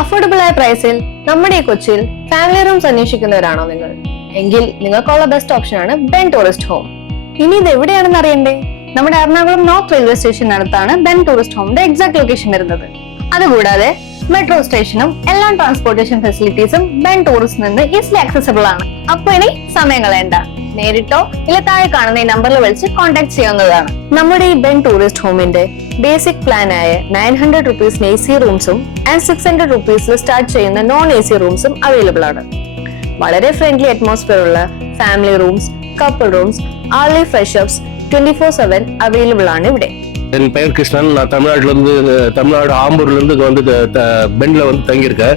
Affordable ആയ പ്രൈസിൽ നമ്മുടെ ഈ കൊച്ചിയിൽ ഫാമിലി റൂംസ് അന്വേഷിക്കുന്നവരാണോ നിങ്ങൾ? എങ്കിൽ നിങ്ങൾക്കുള്ള ബെസ്റ്റ് ഓപ്ഷൻ ആണ് ബെൻ ടൂറിസ്റ്റ് ഹോം. ഇനി ഇത് എവിടെയാണെന്ന് അറിയണ്ടേ? നമ്മുടെ എറണാകുളം നോർത്ത് റെയിൽവേ സ്റ്റേഷനടുത്താണ് ബെൻ ടൂറിസ്റ്റ് ഹോമിന്റെ എക്സാക്ട് ലൊക്കേഷൻ വരുന്നത്. അതുകൂടാതെ മെട്രോ സ്റ്റേഷനും എല്ലാ ട്രാൻസ്പോർട്ടേഷൻ ഫെസിലിറ്റീസും ബെൻ ടൂറിസ്റ്റ് നിന്ന് ഈസിലി ആക്സസിബിൾ ആണ്. അപ്പൊ ഇനി സമയം കളയണ്ട, നേരിട്ടോ ഇല്ല താഴെ കാണുന്ന ഈ നമ്പറിൽ വിളിച്ച് കോൺടാക്ട് ചെയ്യാവുന്നതാണ്. നമ്മുടെ ഈ ബെൻ ടൂറിസ്റ്റ് ഹോമിന്റെ ബേസിക് പ്ലാൻ ആയ 900 റുപ്പീസിന് AC റൂംസും ആൻഡ് 600 റുപ്പീസിൽ സ്റ്റാർട്ട് ചെയ്യുന്ന നോൺ AC റൂംസും അവൈലബിൾ ആണ്. വളരെ ഫ്രണ്ട്ലി അറ്റ്മോസ്ഫിയർ ഉള്ള family rooms, couple rooms, early freshups 24/7 available ആണ് ഇവിടെ. என் பெயர் கிருஷ்ணன். நான் தமிழ்நாடு ஆம்பூர்ல இருந்து வந்து பென்ல வந்து தங்கியிருக்கேன்.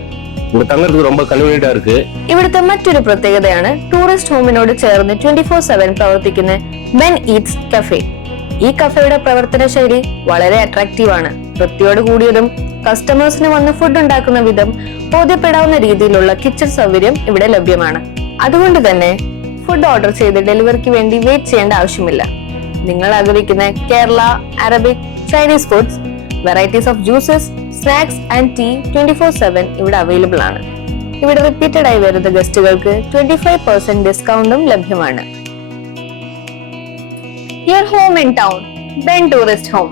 இங்க தங்கறதுக்கு ரொம்ப കൺവീനിയന്റ് இருக்கு. ഇവിടുത്തെ മറ്റൊരു പ്രത്യേകതയാണ് ടൂറിസ്റ്റ് ഹോമിനോട് ചേർന്ന് 24/7 പ്രവർത്തിക്കുന്ന ബെൻ ഈറ്റ്സ് കഫേ. ഈ കഫേയുടെ പ്രവർത്തന ശൈലി വളരെ അട്രാക്റ്റീവ് ആണ്. വൃത്തിയോട് കൂടിയതും കസ്റ്റമേഴ്സിന് വന്ന് ഫുഡ് ഉണ്ടാക്കുന്ന വിധം ബോധ്യപ്പെടാവുന്ന രീതിയിലുള്ള കിച്ചൺ സൗകര്യം ഇവിടെ ലഭ്യമാണ്. അതുകൊണ്ട് തന്നെ ഫുഡ് ഓർഡർ ചെയ്ത് ഡെലിവറിക്ക് വേണ്ടി വെയിറ്റ് ചെയ്യേണ്ട ആവശ്യമില്ല. നിങ്ങൾ ആഗ്രഹിക്കുന്ന Kerala, Arabic, Chinese foods, varieties of juices, snacks and tea 24/7 ഇവിടെ അവൈലബിൾ ആണ്. ഇവിടെ റിപ്പീറ്റഡ് ആയി വരുന്ന ഗസ്റ്റുകൾക്ക് 25% ഡിസ്കൗണ്ടും ലഭ്യമാണ്. Your home in town, Ben tourist home.